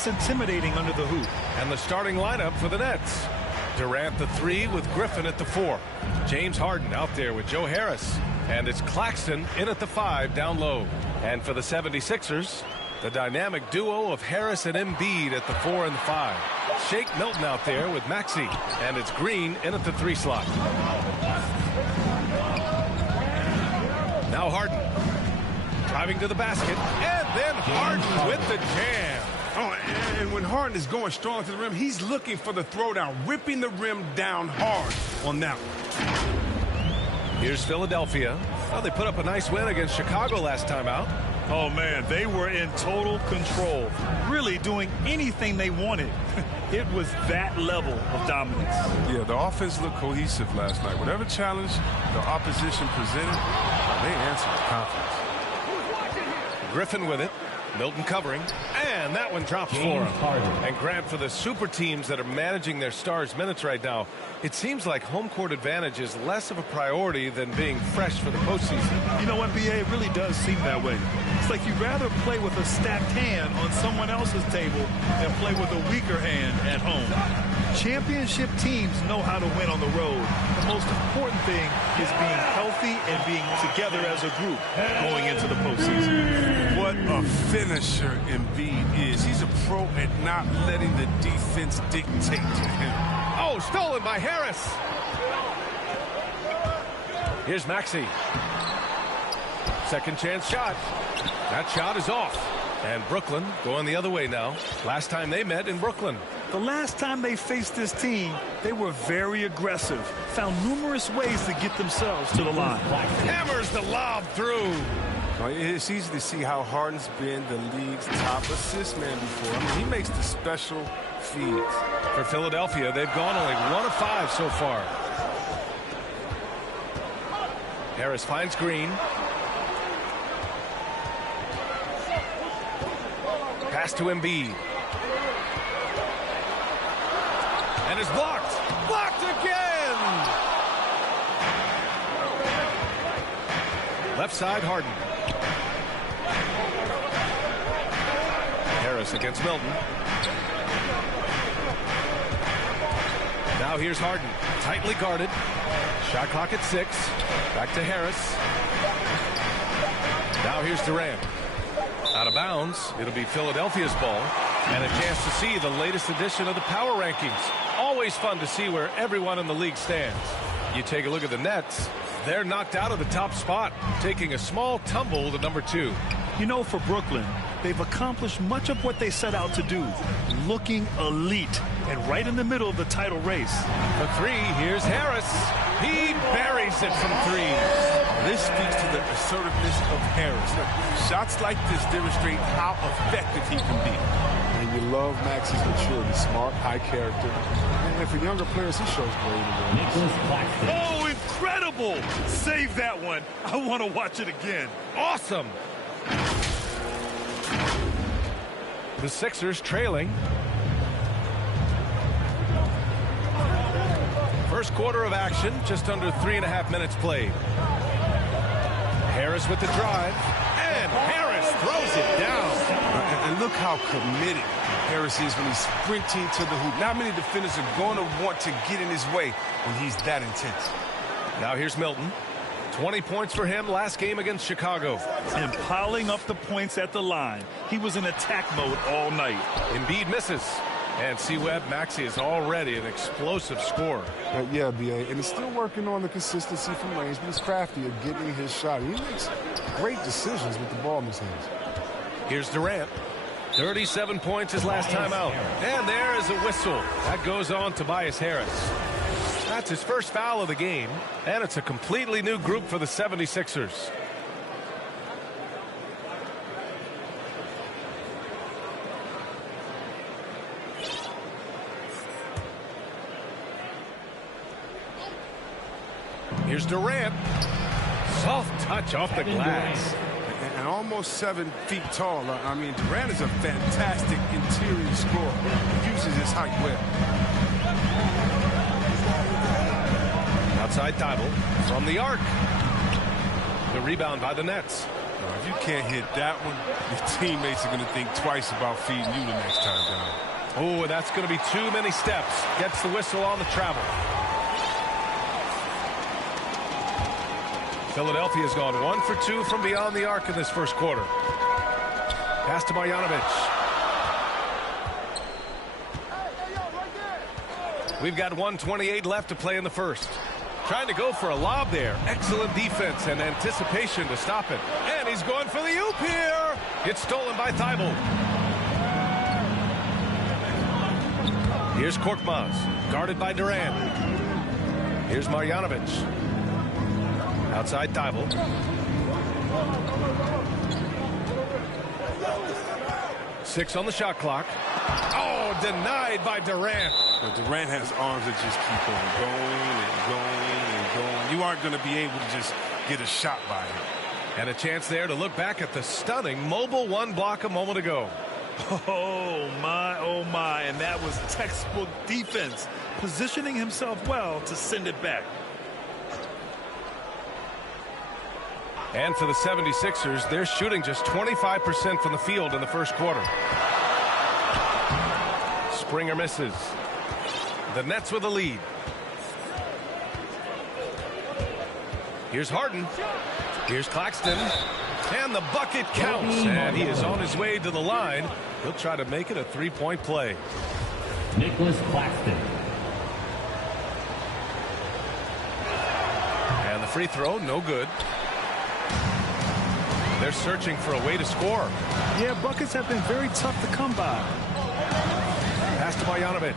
less intimidating under the hoop. And the starting lineup for the Nets. Durant the 3 with Griffin at the 4. James Harden out there with Joe Harris. And it's Claxton in at the 5 down low. And for the 76ers, the dynamic duo of Harris and Embiid at the 4 and the 5. Shake Milton out there with Maxey. And it's Green in at the 3 slot. Now Harden. Driving to the basket. And then Harden with the jam. Oh, and when Harden is going strong to the rim, he's looking for the throwdown, ripping the rim down hard on that one. Here's Philadelphia. Well, they put up a nice win against Chicago last time out. Oh, man, they were in total control, really doing anything they wanted. It was that level of dominance. Yeah, the offense looked cohesive last night. Whatever challenge the opposition presented, they answered with confidence. Griffin with it. Milton covering, and that one drops for him. And Grant, for the super teams that are managing their stars' minutes right now, it seems like home court advantage is less of a priority than being fresh for the postseason. You know, NBA, it really does seem that way. It's like you'd rather play with a stacked hand on someone else's table than play with a weaker hand at home. Championship teams know how to win on the road. The most important thing is being healthy and being together as a group going into the postseason. What a finisher Embiid is. He's a pro at not letting the defense dictate to him. Oh, stolen by Harris. Here's Maxey. Second chance shot. That shot is off. And Brooklyn going the other way now. Last time they met in Brooklyn. The last time they faced this team, they were very aggressive, found numerous ways to get themselves to the line. Hammers the lob through. It's easy to see how Harden's been the league's top assist man before. I mean, he makes the special feeds. For Philadelphia, they've gone only 1 of 5 so far. Harris finds Green. Pass to Embiid. And it's blocked. Blocked again! Left side, Harden. Harris against Milton. Now here's Harden. Tightly guarded. Shot clock at 6. Back to Harris. Now here's Durant. Out of bounds. It'll be Philadelphia's ball. And a chance to see the latest edition of the power rankings. Always fun to see where everyone in the league stands. You take a look at the Nets. They're knocked out of the top spot, taking a small tumble to number 2. You know, for Brooklyn, they've accomplished much of what they set out to do, looking elite and right in the middle of the title race. The 3, here's Harris. He buries it from 3. This speaks to the assertiveness of Harris. Shots like this demonstrate how effective he can be. And you love Max's maturity, smart, high character. And for younger players, he shows great awareness. Oh, incredible! Save that one. I want to watch it again. Awesome! The Sixers trailing. First quarter of action, just under 3.5 minutes played. Harris with the drive, and Harris throws it down. And look how committed Harris is when he's sprinting to the hoop. Not many defenders are going to want to get in his way when he's that intense. Now here's Milton. 20 points for him last game against Chicago. And piling up the points at the line. He was in attack mode all night. Embiid misses. And C-Web, Maxey is already an explosive scorer. Yeah, B.A., and he's still working on the consistency from range, but he's crafty at getting his shot. He makes great decisions with the ball in his hands. Here's Durant. 37 points his last time out. And there is a whistle. That goes on Tobias Harris. That's his first foul of the game, and it's a completely new group for the 76ers. Here's Durant. Soft touch off the glass. And almost 7 feet tall. I mean, Durant is a fantastic interior scorer. He uses his height well. Outside Thibault from the arc. The rebound by the Nets. If you can't hit that one, your teammates are going to think twice about feeding you the next time down. Oh, that's going to be too many steps. Gets the whistle on the travel. Philadelphia's gone 1 for 2 from beyond the arc in this first quarter. Pass to Marjanovic. We've got 1:28 left to play in the first. Trying to go for a lob there. Excellent defense and anticipation to stop it. And he's going for the oop here. It's stolen by Thibault. Here's Korkmaz, guarded by Durant. Here's Marjanovic. Outside Thibault. Six on the shot clock. Oh, denied by Durant. But Durant has arms that just keep on going and going and going. You aren't going to be able to just get a shot by him. And a chance there to look back at the stunning mobile one block a moment ago. Oh, my. And that was textbook defense, positioning himself well to send it back. And for the 76ers, they're shooting just 25% from the field in the first quarter. Springer misses. The Nets with a lead. Here's Harden. Here's Claxton. And the bucket counts. And he is on his way to the line. He'll try to make it a three-point play. Nicholas Claxton. And the free throw, no good. They're searching for a way to score. Yeah, buckets have been very tough to come by. Pass to Marjanovic.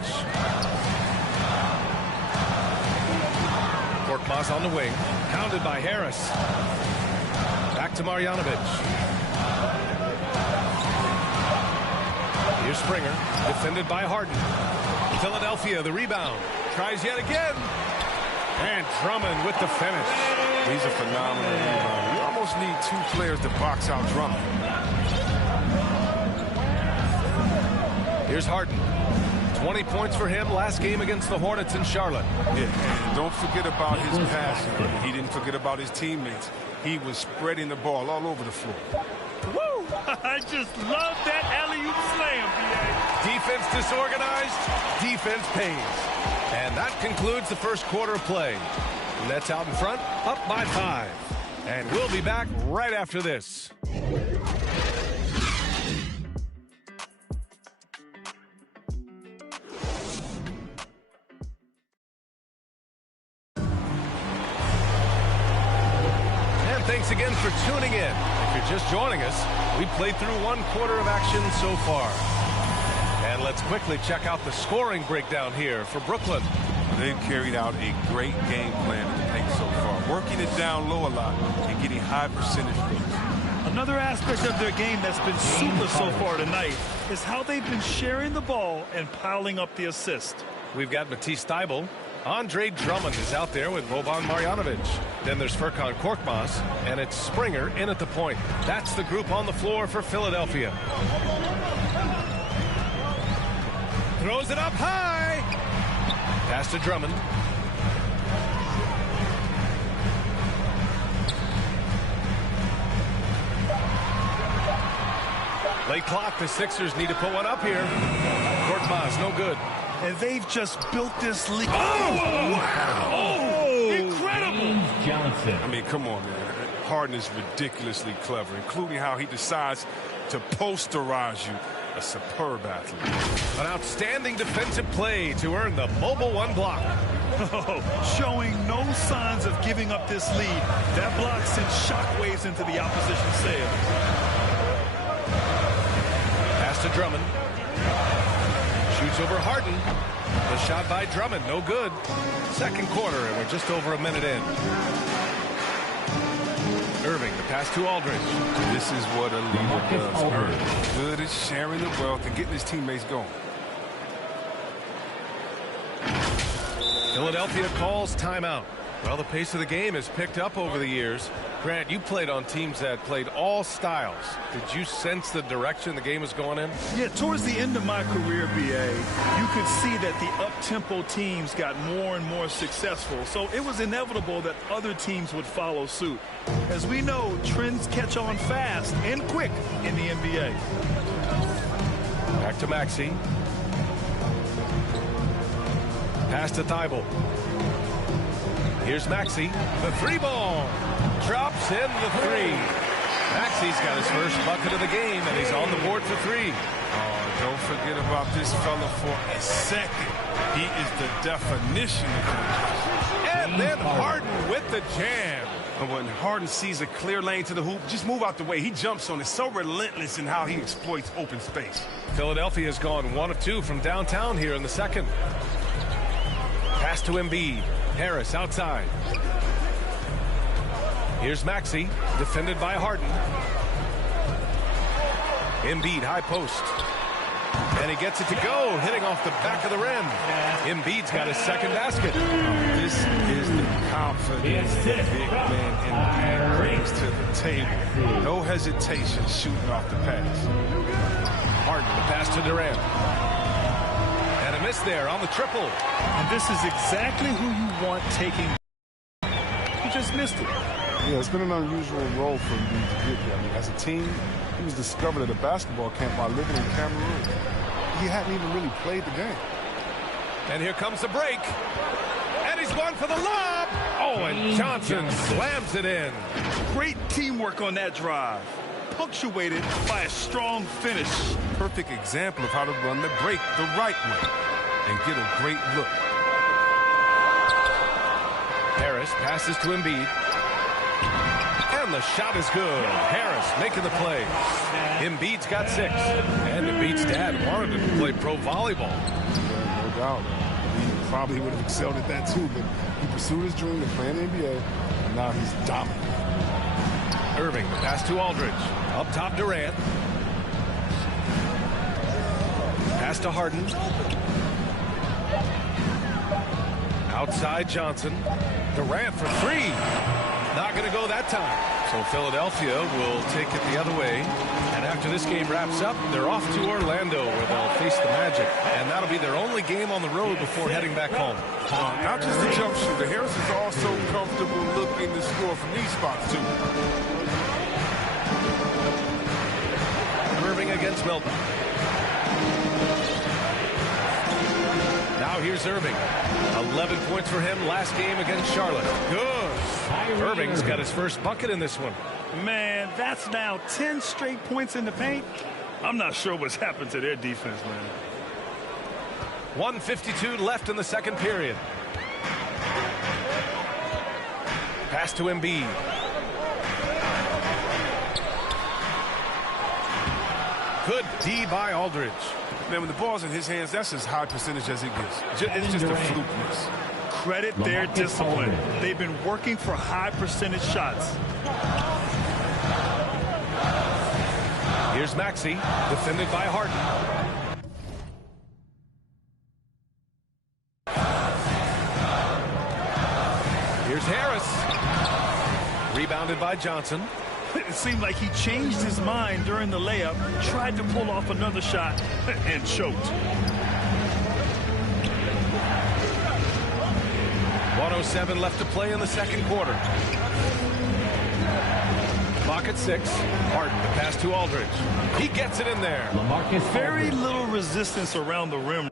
Korkmaz on the wing. Pounded by Harris. Back to Marjanovic. Here's Springer. Defended by Harden. Philadelphia, the rebound. Tries yet again. And Drummond with the finish. He's a phenomenal rebounder. You almost need two players to box out Drummond. Here's Harden. 20 points for him last game against the Hornets in Charlotte. Yeah, and don't forget about his passing. He didn't forget about his teammates. He was spreading the ball all over the floor. Woo! I just love that alley-oop slam, B.A. Defense disorganized, defense pays. And that concludes the first quarter of play. Nets out in front, up by 5. And we'll be back right after this. And thanks again for tuning in. If you're just joining us, we played through one quarter of action so far. And let's quickly check out the scoring breakdown here for Brooklyn. They've carried out a great game plan in the paint so far, working it down low a lot and getting high percentage looks. Another aspect of their game that's been super so far tonight is how they've been sharing the ball and piling up the assist. We've got Matisse Thybulle. Andre Drummond is out there with Boban Marjanovic. Then there's Furkan Korkmaz, and it's Springer in at the point. That's the group on the floor for Philadelphia. Throws it up high. Pass to Drummond. Late clock. The Sixers need to put one up here. Korkmaz, no good. And they've just built this lead. Oh, wow. Oh, incredible. Johnson. I mean, come on, man. Harden is ridiculously clever, including how he decides to posterize you. A superb athlete. An outstanding defensive play to earn the mobile one block. Showing no signs of giving up this lead. That block sent shockwaves into the opposition sail. Pass to Drummond. Shoots over Harden. The shot by Drummond, no good. Second quarter, and we're just over a minute in. Irving, the pass to Aldridge. This is what a leader does. Good at sharing the wealth and getting his teammates going. Philadelphia calls timeout. Well, the pace of the game has picked up over the years. Grant, you played on teams that played all styles. Did you sense the direction the game was going in? Yeah, towards the end of my career, BA, you could see that the up-tempo teams got more and more successful. So it was inevitable that other teams would follow suit. As we know, trends catch on fast and quick in the NBA. Back to Maxey. Pass to Thibault. Here's Maxey. The three ball. Drops in the three. Maxey's got his first bucket of the game, and he's on the board for three. Oh, don't forget about this fella for a second. He is the definition of contact. And then Harden with the jam. And when Harden sees a clear lane to the hoop, just move out the way. He jumps on it. So relentless in how he exploits open space. Philadelphia has gone 1 of 2 from downtown here in the second. Pass to Embiid. Harris outside. Here's Maxey, defended by Harden. Embiid, high post. And he gets it to go, hitting off the back of the rim. Embiid's got his second basket. This is the confidence that big man Embiid brings to the table. No hesitation shooting off the pass. Harden, the pass to Durant. And a miss there on the triple. And this is exactly who you want taking. He just missed it. Yeah, it's been an unusual role for him to get here. I mean, as a team, he was discovered at a basketball camp while living in Cameroon. He hadn't even really played the game. And here comes the break. And he's going for the lob. Oh, and Johnson slams it in. Great teamwork on that drive, punctuated by a strong finish. Perfect example of how to run the break the right way and get a great look. Harris passes to Embiid. And the shot is good. Harris making the play. Embiid's got 6. And Embiid's dad wanted him to play pro volleyball. Yeah, no doubt. He probably would have excelled at that too, but he pursued his dream of playing in the NBA, and now he's dominant. Irving, the pass to Aldridge. Up top, Durant. Pass to Harden. Outside Johnson. Durant for 3. Not going to go that time. So Philadelphia will take it the other way. And after this game wraps up, they're off to Orlando where they'll face the Magic. And that'll be their only game on the road before heading back home. Not just the jump shooter. Harris is also comfortable looking to score from these spots, too. Irving against Milton. Now here's Irving. 11 points for him last game against Charlotte. Good. Irving's got his first bucket in this one. Man, that's now 10 straight points in the paint. I'm not sure what's happened to their defense, man. 1:52 left in the second period. Pass to Embiid. Good D by Aldridge. Man, when the ball's in his hands, that's as high percentage as it gets. It's just a fluke miss. Credit their discipline. They've been working for high percentage shots. Here's Maxey, defended by Harden. Here's Harris. Rebounded by Johnson. It seemed like he changed his mind during the layup, tried to pull off another shot, and choked. 1:07 left to play in the second quarter. Clock at 6. Harden, the pass to Aldridge. He gets it in there. Very little resistance around the rim.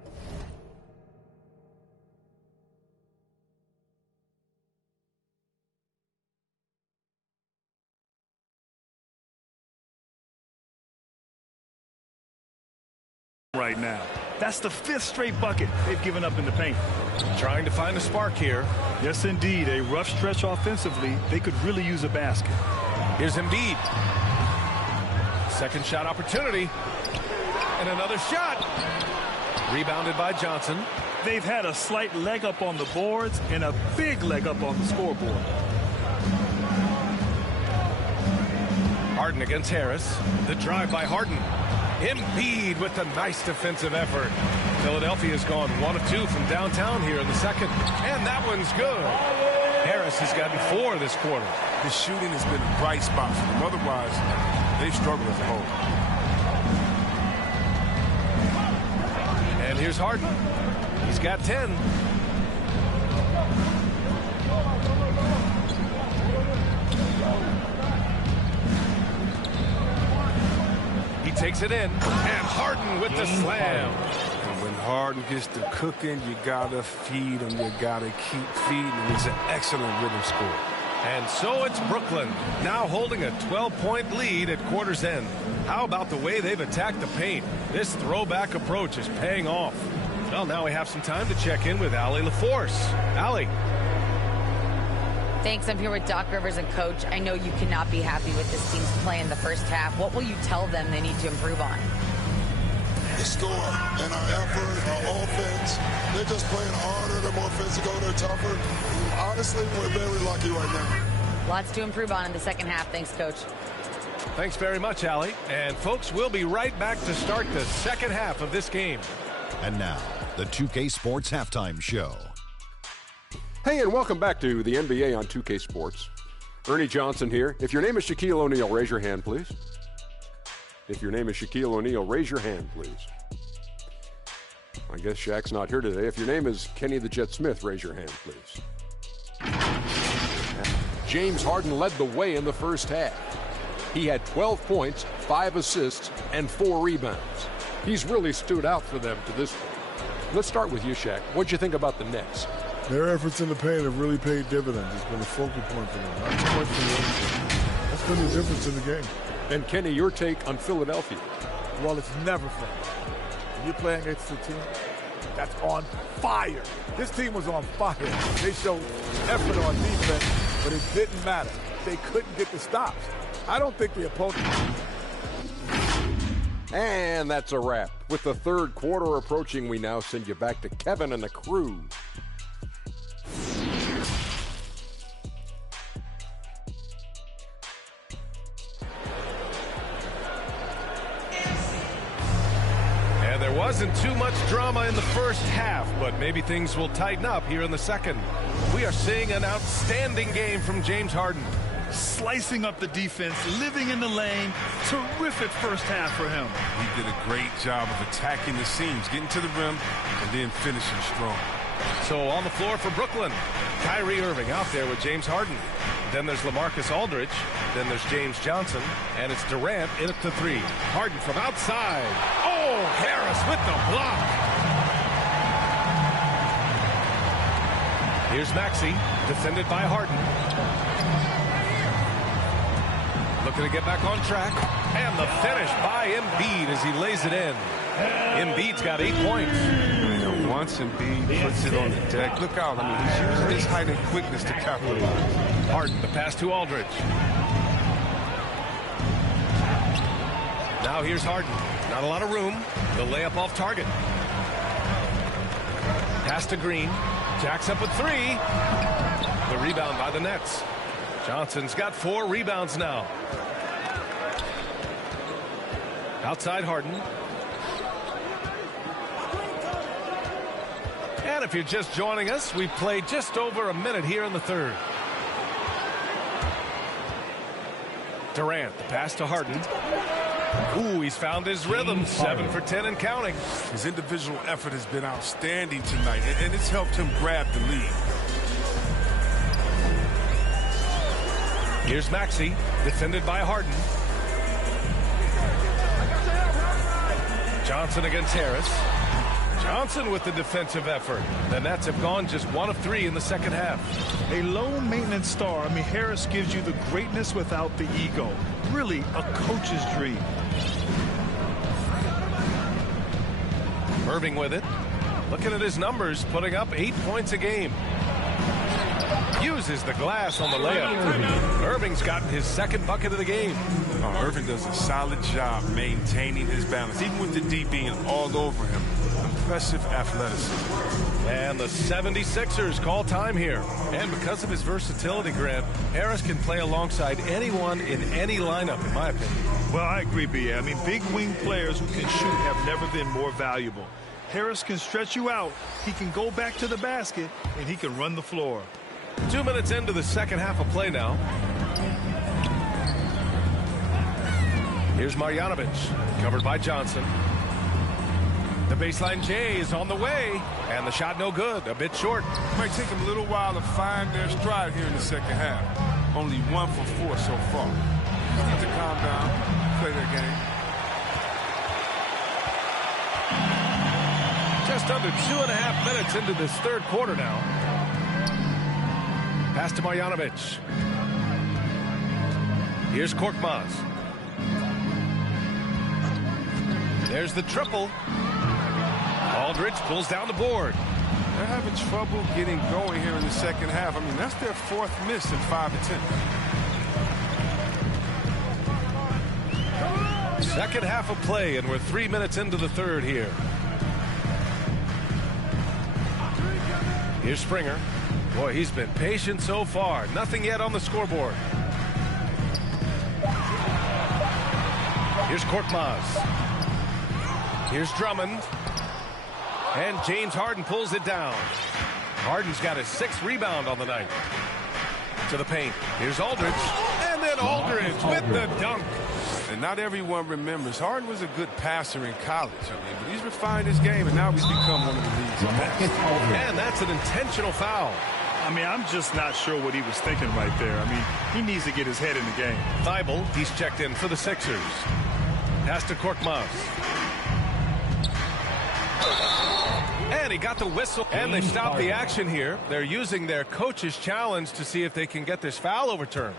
Right now. That's the 5th straight bucket they've given up in the paint. Trying to find a spark here. Yes, indeed. A rough stretch offensively. They could really use a basket. Here's Embiid. Second shot opportunity. And another shot. Rebounded by Johnson. They've had a slight leg up on the boards and a big leg up on the scoreboard. Harden against Harris. The drive by Harden. Embiid with a nice defensive effort. Philadelphia's gone 1 of 2 from downtown here in the second. And that one's good. Harris Harris has gotten 4 this quarter. His shooting has been a bright spot for them. Otherwise, they've struggled as a whole. And here's Harden. He's got 10. He takes it in, and Harden with the slam. And when Harden gets to cooking, you gotta feed him. You gotta keep feeding him. He's an excellent rhythm scorer. And so it's Brooklyn, now holding a 12-point lead at quarter's end. How about the way they've attacked the paint? This throwback approach is paying off. Well, now we have some time to check in with Allie LaForce. Allie. Thanks. I'm here with Doc Rivers and Coach. I know you cannot be happy with this team's play in the first half. What will you tell them they need to improve on? The score and our effort, our offense. They're just playing harder. They're more physical. They're tougher. Honestly, we're very lucky right now. Lots to improve on in the second half. Thanks, Coach. Thanks very much, Allie. And, folks, we'll be right back to start the second half of this game. And now, the 2K Sports Halftime Show. Hey, and welcome back to the NBA on 2K Sports. Ernie Johnson here. If your name is Shaquille O'Neal, raise your hand, please. If your name is Shaquille O'Neal, raise your hand, please. I guess Shaq's not here today. If your name is Kenny the Jet Smith, raise your hand, please. James Harden led the way in the first half. He had 12 points, 5 assists, and 4 rebounds. He's really stood out for them to this point. Let's start with you, Shaq. What'd you think about the Nets? Their efforts in the paint have really paid dividends. It's been a focal point for them. Not too much for them. That's been the difference in the game. And Kenny, your take on Philadelphia? Well, it's never fun. When you're playing against a team that's on fire. This team was on fire. They showed effort on defense, but it didn't matter. They couldn't get the stops. I don't think the opponent... And that's a wrap. With the third quarter approaching, we now send you back to Kevin and the crew. And there wasn't too much drama in the first half, but maybe things will tighten up here in the second. We are seeing an outstanding game from James Harden. Slicing up the defense, living in the lane. Terrific first half for him. He did a great job of attacking the seams, getting to the rim, and then finishing strong. So on the floor for Brooklyn, Kyrie Irving out there with James Harden. Then there's LaMarcus Aldridge. Then there's James Johnson. And it's Durant in at the 3. Harden from outside. Oh, Harris with the block. Here's Maxey, defended by Harden. Looking to get back on track. And the finish by Embiid as he lays it in. Embiid's got 8 points. And once Embiid puts it on the deck, look out. I mean, he's using his height and quickness to capitalize. Harden, the pass to Aldridge. Now here's Harden. Not a lot of room. The layup off target. Pass to Green. Jacks up with 3. The rebound by the Nets. Johnson's got 4 rebounds now. Outside Harden. And if you're just joining us, we've played just over a minute here in the third. Durant, the pass to Harden. Ooh, he's found his rhythm. 7 for 10 and counting. His individual effort has been outstanding tonight, and it's helped him grab the lead. Here's Maxey, defended by Harden. Johnson against Harris. Johnson with the defensive effort. The Nets have gone just 1 of 3 in the second half. A lone maintenance star. I mean, Harris gives you the greatness without the ego. Really a coach's dream. Irving with it. Looking at his numbers, putting up 8 points a game. Uses the glass on the layup. Irving's gotten his second bucket of the game. Irving does a solid job maintaining his balance, even with the D being all over him. Impressive athleticism. And the 76ers call time here. And because of his versatility, Grant, Harris can play alongside anyone in any lineup, in my opinion. Well, I agree, B.A. I mean, big wing players who can shoot have never been more valuable. Harris can stretch you out. He can go back to the basket, and he can run the floor. 2 minutes into the second half of play now. Here's Marjanovic, covered by Johnson. The baseline J is on the way, and the shot no good, a bit short. It might take them a little while to find their stride here in the second half. Only 1 for 4 so far. Just need to calm down, play their game. Just under 2.5 minutes into this third quarter now. Pass to Marjanovic. Here's Korkmaz. There's the triple. Aldridge pulls down the board. They're having trouble getting going here in the second half. I mean, that's their 4th miss in 5 attempts. Second half of play, and we're 3 minutes into the third here. Here's Springer. Boy, he's been patient so far. Nothing yet on the scoreboard. Here's Korkmaz. Here's Drummond. And James Harden pulls it down. Harden's got his 6th rebound on the night. To the paint. Here's Aldridge. And then Aldridge with the dunk. And not everyone remembers Harden was a good passer in college. I mean, but he's refined his game, and now he's become one of the league's best. And that's an intentional foul. I mean, I'm just not sure what he was thinking right there. I mean, he needs to get his head in the game. Thibault, he's checked in for the Sixers. Pass to Korkmaz. And he got the whistle. And they stopped the action here. They're using their coach's challenge to see if they can get this foul overturned.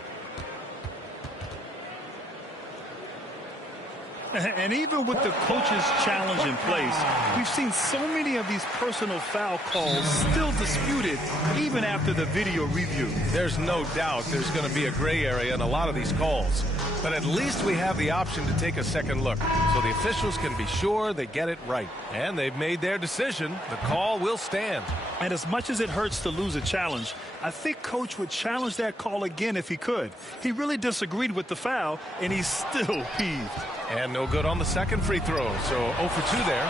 And even with the coach's challenge in place, we've seen so many of these personal foul calls still disputed even after the video review. There's no doubt there's going to be a gray area in a lot of these calls. But at least we have the option to take a second look, so the officials can be sure they get it right. And they've made their decision. The call will stand. And as much as it hurts to lose a challenge, I think Coach would challenge that call again if he could. He really disagreed with the foul, and he's still peeved. And no good on the second free throw, so 0 for 2 there.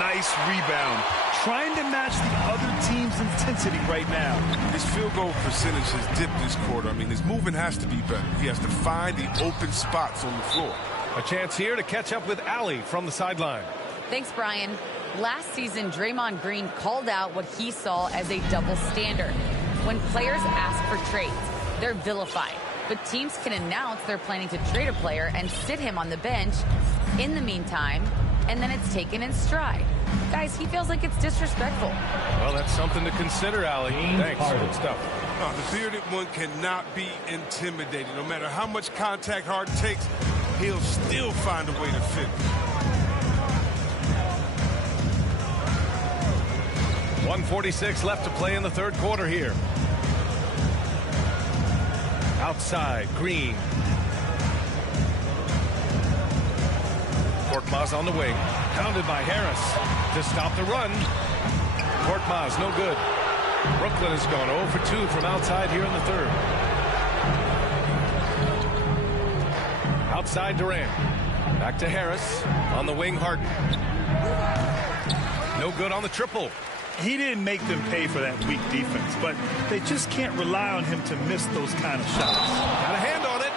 Nice rebound. Trying to match the other team's intensity right now. His field goal percentage has dipped this quarter. I mean, his movement has to be better. He has to find the open spots on the floor. A chance here to catch up with Allie from the sideline. Thanks, Brian. Last season, Draymond Green called out what he saw as a double standard. When players ask for trades, they're vilified. But teams can announce they're planning to trade a player and sit him on the bench in the meantime, and then it's taken in stride. Guys, he feels like it's disrespectful. Well, that's something to consider, Allie. Thanks. Good stuff. Oh, the bearded one cannot be intimidated. No matter how much contact Harden takes, he'll still find a way to fit. .146 left to play in the third quarter here. Outside, Green. Korkmaz on the wing. Pounded by Harris to stop the run. Korkmaz, no good. Brooklyn has gone 0 for 2 from outside here in the third. Outside Durant. Back to Harris. On the wing, Harden. No good on the triple. He didn't make them pay for that weak defense, but they just can't rely on him to miss those kind of shots. Got a hand on it.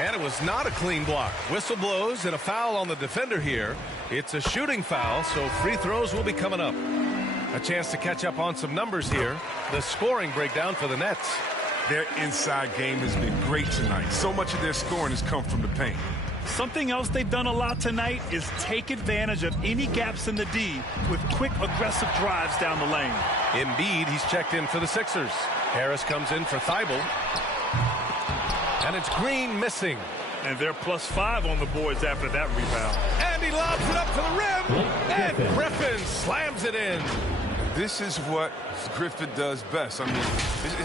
And it was not a clean block. Whistle blows and a foul on the defender here. It's a shooting foul, so free throws will be coming up. A chance to catch up on some numbers here. The scoring breakdown for the Nets. Their inside game has been great tonight. So much of their scoring has come from the paint. Something else they've done a lot tonight is take advantage of any gaps in the D with quick, aggressive drives down the lane. Embiid, he's checked in for the Sixers. Harris comes in for Thibault. And it's Green missing. And they're +5 on the boards after that rebound. And he lobs it up for the rim. And Griffin slams it in. This is what Griffin does best. I mean,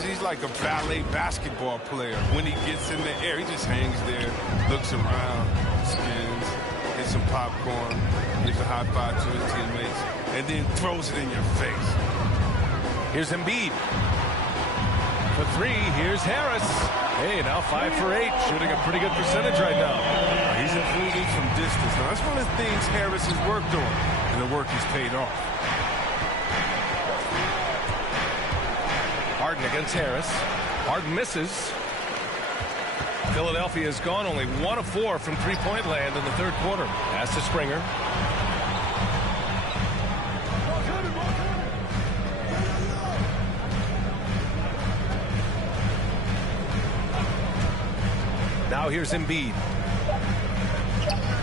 he's like a ballet basketball player. When he gets in the air, he just hangs there, looks around, spins, gets some popcorn, gives a high five to his teammates, and then throws it in your face. Here's Embiid. For 3, here's Harris. Hey, now 5 for 8, shooting a pretty good percentage right now. He's improving from distance. Now, that's one of the things Harris has worked on, and the work has paid off. Harden against Harris. Harden misses. Philadelphia has gone only 1 of 4 from three-point land in the third quarter. Pass to Springer. Now here's Embiid.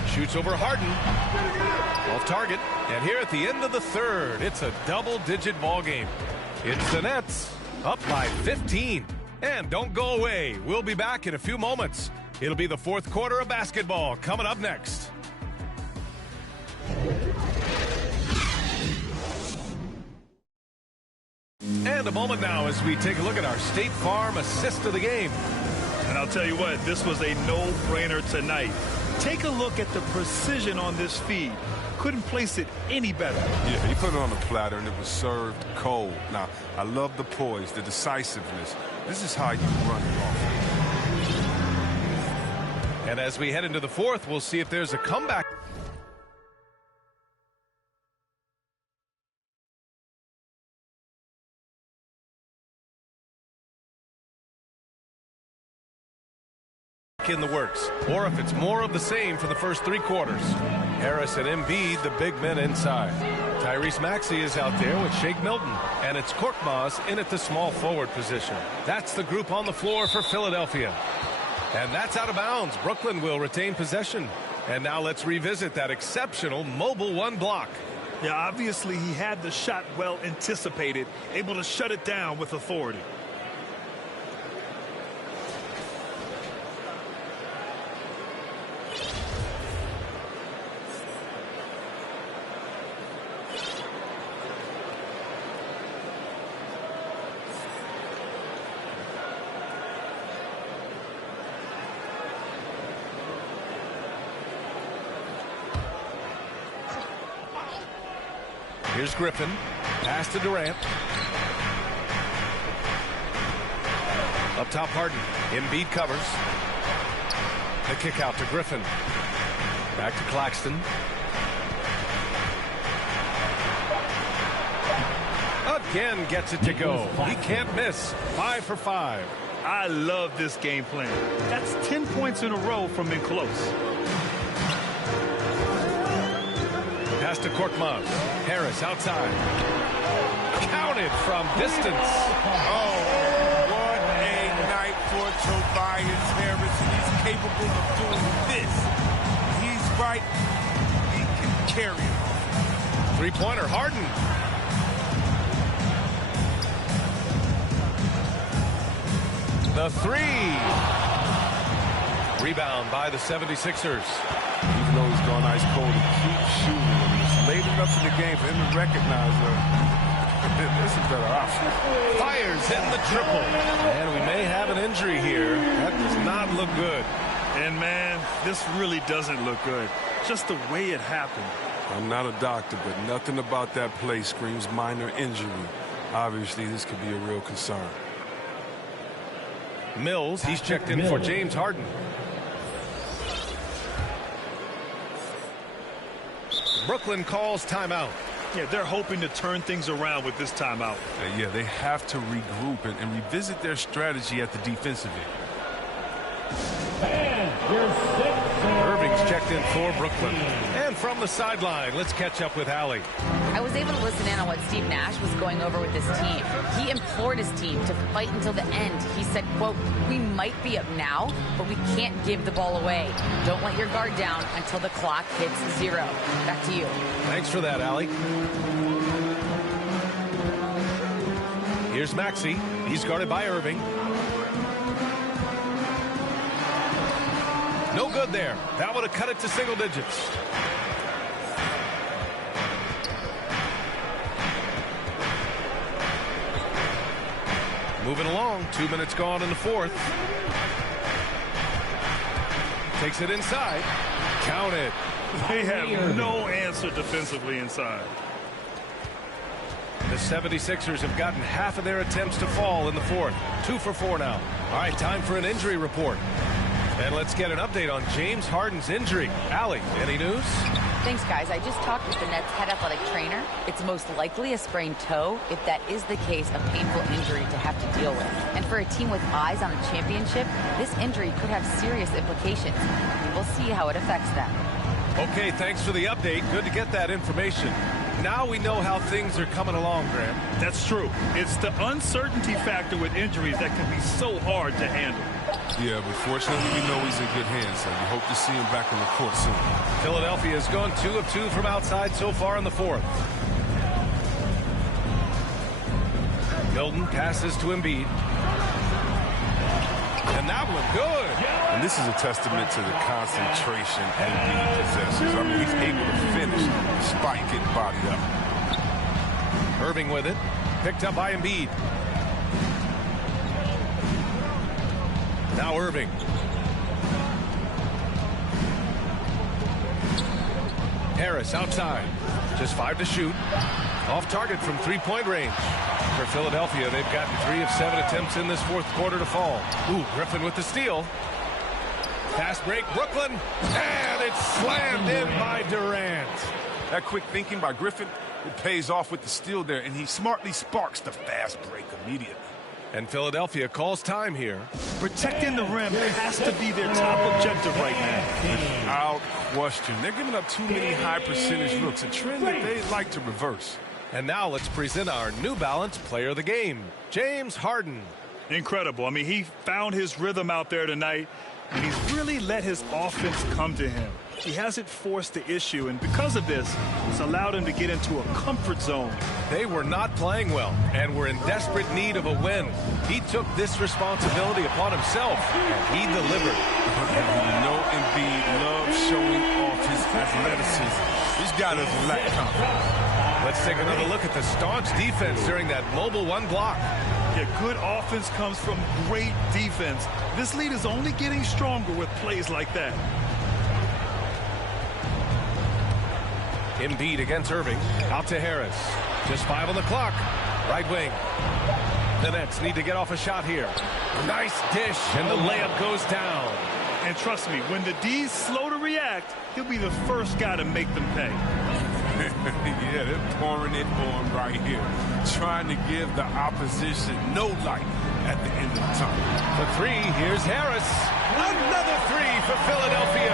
Shoots over Harden. Off target. And here at the end of the third, it's a double-digit ball game. It's the Nets up by 15. And don't go away. We'll be back in a few moments. It'll be the fourth quarter of basketball coming up next. And a moment now as we take a look at our State Farm assist of the game. And I'll tell you what, this was a no-brainer tonight. Take a look at the precision on this feed. Couldn't place it any better. Yeah, he put it on the platter and it was served cold. Now, I love the poise, the decisiveness. This is how you run it off. And as we head into the fourth, we'll see if there's a comeback. In the works, or if it's more of the same for the first three quarters. Harris and Embiid, the big men inside. Tyrese Maxey is out there with Shake Milton, and it's Korkmaz in at the small forward position. That's the group on the floor for Philadelphia. And that's out of bounds. Brooklyn will retain possession. And now let's revisit that exceptional mobile one block. Yeah, obviously he had the shot well anticipated, able to shut it down with authority. Here's Griffin. Pass to Durant. Up top, Harden. Embiid covers. The kick out to Griffin. Back to Claxton. Again gets it to go. He can't miss. 5 for 5. I love this game plan. That's 10 points in a row from in close. Pass to Korkmaz. Harris outside. Counted from distance. Oh, what a night for Tobias Harris. He's capable of doing this. He's right. He can carry it. Three-pointer, Harden. The three. Rebound by the 76ers. Even though he's gone ice cold, he keeps shooting. It's late enough in the game for him to recognize this is a better option. Fires in the triple. And we may have an injury here. That does not look good. And, man, this really doesn't look good. Just the way it happened. I'm not a doctor, but nothing about that play screams minor injury. Obviously, this could be a real concern. Mills, he's checked in for James Harden. Brooklyn calls timeout. Yeah, they're hoping to turn things around with this timeout. Yeah, they have to regroup and revisit their strategy at the defensive end. Irving's checked in for Brooklyn. And from the sideline, let's catch up with Allie. I was able to listen in on what Steve Nash was going over with his team. He implored his team to fight until the end. He said, quote, "We might be up now, but we can't give the ball away. Don't let your guard down until the clock hits 0. Back to you." Thanks for that, Allie. Here's Maxey. He's guarded by Irving. No good there. That would have cut it to single digits. Moving along. 2 minutes gone in the fourth. Takes it inside. Count it. They have no answer defensively inside. The 76ers have gotten half of their attempts to fall in the fourth. 2 for 4 now. All right, time for an injury report. And let's get an update on James Harden's injury. Allie, any news? Thanks, guys. I just talked with the Nets head athletic trainer. It's most likely a sprained toe. If that is the case, a painful injury to have to deal with. And for a team with eyes on a championship, this injury could have serious implications. We'll see how it affects them. Okay, thanks for the update. Good to get that information. Now we know how things are coming along, Graham. That's true. It's the uncertainty factor with injuries that can be so hard to handle. Yeah, but fortunately, we know he's in good hands, so we hope to see him back on the court soon. Philadelphia has gone 2 of 2 from outside so far in the fourth. Milton passes to Embiid. And that one good. And this is a testament to the concentration Embiid possesses. I mean, he's able to finish despite getting bodied up. Irving with it. Picked up by Embiid. Now Irving. Harris outside. Just 5 to shoot. Off target from three-point range. For Philadelphia, they've gotten 3 of 7 attempts in this fourth quarter to fall. Ooh, Griffin with the steal. Fast break, Brooklyn. And it's slammed in by Durant. That quick thinking by Griffin, it pays off with the steal there, and he smartly sparks the fast break immediately. And Philadelphia calls time here. Protecting the rim has to be their top objective right now. Without question. They're giving up too many high percentage looks, a trend that they like to reverse. And now let's present our New Balance player of the game, James Harden. Incredible. I mean, he found his rhythm out there tonight, and he's really let his offense come to him. He hasn't forced the issue, and because of this, it's allowed him to get into a comfort zone. They were not playing well and were in desperate need of a win. He took this responsibility upon himself, and he delivered. You know Embiid loves showing off his athleticism. This guy doesn't lack confidence. Let's take another look at the staunch defense during that mobile one block. Yeah, good offense comes from great defense. This lead is only getting stronger with plays like that. Embiid against Irving. Out to Harris. Just 5 on the clock. Right wing. The Nets need to get off a shot here. Nice dish, and the layup goes down. And trust me, when the D's slow to react, he'll be the first guy to make them pay. Yeah, they're pouring it on right here. Trying to give the opposition no light at the end of the tunnel. For 3, here's Harris. Another 3 for Philadelphia.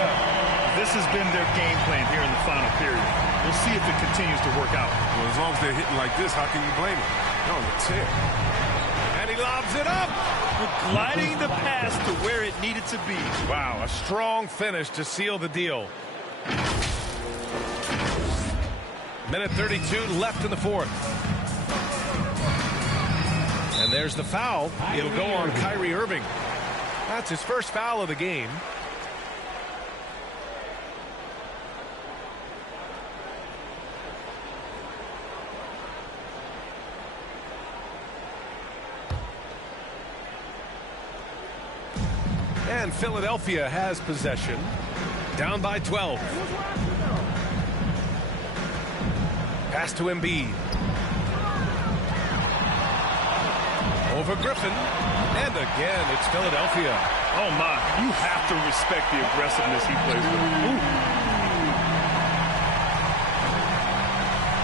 This has been their game plan here in the final period. We'll see if it continues to work out. Well, as long as they're hitting like this, how can you blame them? They're on the tear. And he lobs it up. Gliding the pass to where it needed to be. Wow, a strong finish to seal the deal. Minute 32 left in the fourth. And there's the foul. It'll go on Kyrie Irving. That's his first foul of the game. And Philadelphia has possession. Down by 12. Pass to Embiid. Over Griffin. And again, it's Philadelphia. Oh, my. You have to respect the aggressiveness he plays with. Ooh.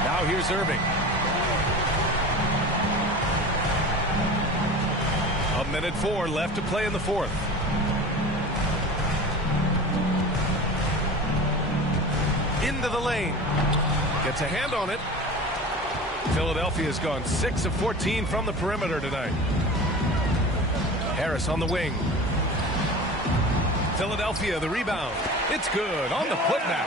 Now here's Irving. A minute 4 left to play in the fourth. Into the lane. Gets a hand on it. Philadelphia's gone 6 of 14 from the perimeter tonight. Harris on the wing. Philadelphia, the rebound. It's good on the putback.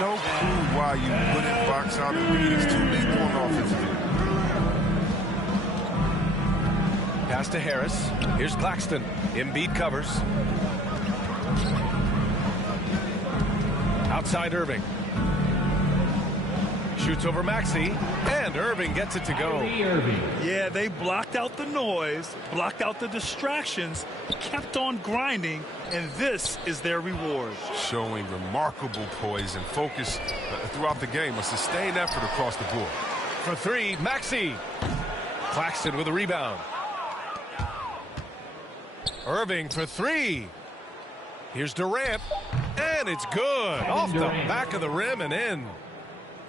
No clue why you wouldn't box out Embiid. He's too lethal on offense. Pass to Harris. Here's Claxton. Embiid covers. Outside Irving. Shoots over Maxey, and Irving gets it to go. Yeah, they blocked out the noise, blocked out the distractions, kept on grinding, and this is their reward. Showing remarkable poise and focus throughout the game. A sustained effort across the board. For 3, Maxey. Claxton with a rebound. Irving for 3. Here's Durant. And And it's good. Off the back of the rim and in.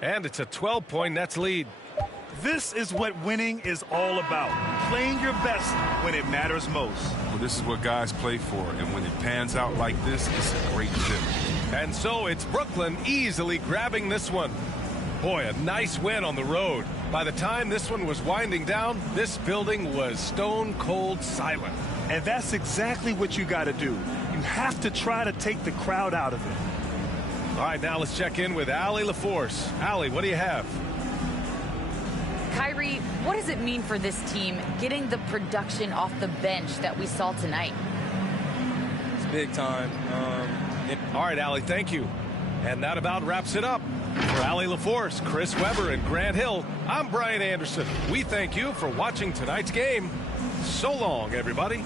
And it's a 12-point Nets lead. This is what winning is all about. Playing your best when it matters most. Well, this is what guys play for, and when it pans out like this, it's a great feeling. And so it's Brooklyn easily grabbing this one. Boy, a nice win on the road. By the time this one was winding down, this building was stone cold silent. And that's exactly what you got to do. You have to try to take the crowd out of it. All right, now let's check in with Allie LaForce. Allie, what do you have? Kyrie, what does it mean for this team getting the production off the bench that we saw tonight? It's big time. All right, Allie, thank you. And that about wraps it up. For Allie LaForce, Chris Webber, and Grant Hill, I'm Brian Anderson. We thank you for watching tonight's game. So long, everybody.